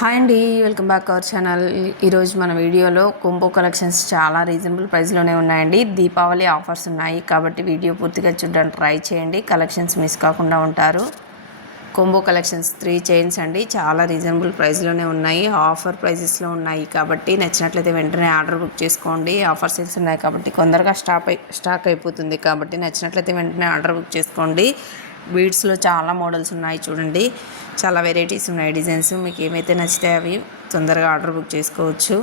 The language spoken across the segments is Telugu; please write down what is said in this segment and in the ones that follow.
హాయ్ అండి, వెల్కమ్ బ్యాక్ అవర్ ఛానల్. ఈరోజు మన వీడియోలో కొంబో కలెక్షన్స్ చాలా రీజనబుల్ ప్రైస్లోనే ఉన్నాయండి. దీపావళి ఆఫర్స్ ఉన్నాయి కాబట్టి వీడియో పూర్తిగా చూడడానికి ట్రై చేయండి. కలెక్షన్స్ మిస్ కాకుండా ఉంటారు. కొంబో కలెక్షన్స్ 3 చైన్స్ అండి, చాలా రీజనబుల్ ప్రైస్లోనే ఉన్నాయి. ఆఫర్ ప్రైజెస్లో ఉన్నాయి కాబట్టి నచ్చినట్లయితే వెంటనే ఆర్డర్ బుక్ చేసుకోండి. ఆఫర్ సేల్స్ ఉన్నాయి కాబట్టి తొందరగా స్టాక్ అయిపోతుంది కాబట్టి నచ్చినట్లయితే వెంటనే ఆర్డర్ బుక్ చేసుకోండి. బీడ్స్లో చాలా మోడల్స్ ఉన్నాయి చూడండి, చాలా వెరైటీస్ ఉన్నాయి డిజైన్స్. మీకు ఏమైతే నచ్చితే అవి తొందరగా ఆర్డర్ బుక్ చేసుకోవచ్చు.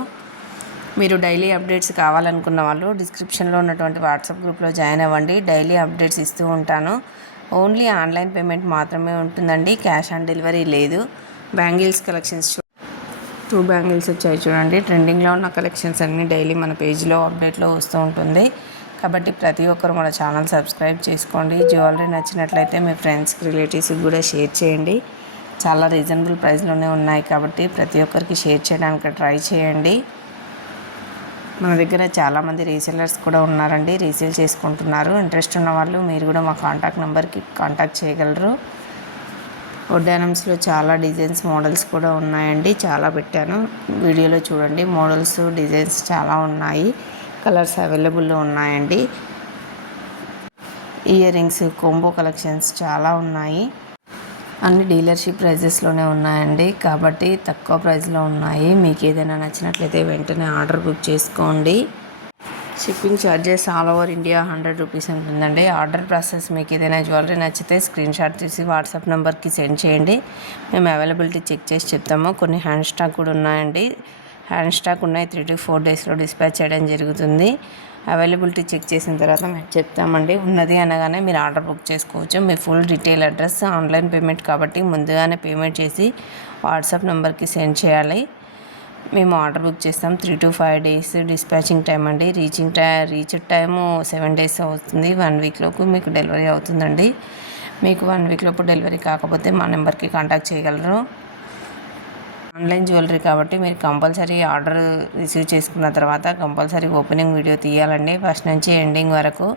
మీరు డైలీ అప్డేట్స్ కావాలనుకున్న వాళ్ళు డిస్క్రిప్షన్లో ఉన్నటువంటి వాట్సాప్ గ్రూప్లో జాయిన్ అవ్వండి. డైలీ అప్డేట్స్ ఇస్తూ ఉంటాను. ఓన్లీ ఆన్లైన్ పేమెంట్ మాత్రమే ఉంటుందండి, క్యాష్ ఆన్ డెలివరీ లేదు. బ్యాంగిల్స్ కలెక్షన్స్ 2 బ్యాంగిల్స్ వచ్చాయి చూడండి. ట్రెండింగ్లో ఉన్న కలెక్షన్స్ అన్నీ డైలీ మన పేజ్లో అప్డేట్లో వస్తూ ఉంటుంది కాబట్టి ప్రతి ఒక్కరు మన ఛానల్ సబ్స్క్రైబ్ చేసుకోండి. జ్యువెలరీ నచ్చినట్లయితే మీ ఫ్రెండ్స్కి రిలేటివ్స్కి కూడా షేర్ చేయండి. చాలా రీజనబుల్ ప్రైస్లోనే ఉన్నాయి కాబట్టి ప్రతి ఒక్కరికి షేర్ చేయడానికి ట్రై చేయండి. మన దగ్గర చాలామంది రీసెల్లర్స్ కూడా ఉన్నారండి, రీసేల్ చేసుకుంటున్నారు. ఇంట్రెస్ట్ ఉన్న వాళ్ళు మీరు కూడా మా కాంటాక్ట్ నెంబర్కి కాంటాక్ట్ చేయగలరు. వడ్డానమ్స్లో చాలా డిజైన్స్ మోడల్స్ కూడా ఉన్నాయండి, చాలా పెట్టాను వీడియోలో చూడండి. మోడల్స్ డిజైన్స్ చాలా ఉన్నాయి, కలర్స్ అవైలబుల్లో ఉన్నాయండి. ఇయర్ రింగ్స్ కొంబో కలెక్షన్స్ చాలా ఉన్నాయి. అన్ని డీలర్షిప్ ప్రైజెస్లోనే ఉన్నాయండి కాబట్టి తక్కువ ప్రైస్లో ఉన్నాయి. మీకు ఏదైనా నచ్చినట్లయితే వెంటనే ఆర్డర్ బుక్ చేసుకోండి. Shipping charges all over India 100 rupees ఉంటుందండి. ఆర్డర్ ప్రాసెస్ మీకు ఏదైనా జ్యువెలరీ నచ్చితే స్క్రీన్ షాట్ తీసి వాట్సాప్ నెంబర్కి సెండ్ చేయండి. మేము అవైలబిలిటీ చెక్ చేసి చెప్తాము. కొన్ని హ్యాండ్ స్టాక్ కూడా ఉన్నాయండి, హ్యాండ్ స్టాక్ ఉన్నాయి. 3 to 4 డేస్లో డిస్పాచ్ చేయడం జరుగుతుంది. అవైలబిలిటీ చెక్ చేసిన తర్వాత మేము చెప్తామండి. ఉన్నది అనగానే మీరు ఆర్డర్ బుక్ చేసుకోవచ్చు. మీ full detail address online payment కాబట్టి ముందుగానే పేమెంట్ చేసి వాట్సాప్ నెంబర్కి సెండ్ చేయాలి. మేము ఆర్డర్ బుక్ చేస్తాం. 3 to 5 డేస్ డిస్పాచింగ్ టైం అండి. రీచ్ టైము 7 డేస్ అవుతుంది. 1 వీక్లోపు మీకు డెలివరీ అవుతుందండి. మీకు 1 వీక్లోపు డెలివరీ కాకపోతే మా నెంబర్కి కాంటాక్ట్ చేయగలరు. ఆన్లైన్ జ్యువెలరీ కాబట్టి మీరు కంపల్సరీ ఆర్డర్ రిసీవ్ చేసుకున్న తర్వాత కంపల్సరీ ఓపెనింగ్ వీడియో తీయాలండి, ఫస్ట్ నుంచి ఎండింగ్ వరకు.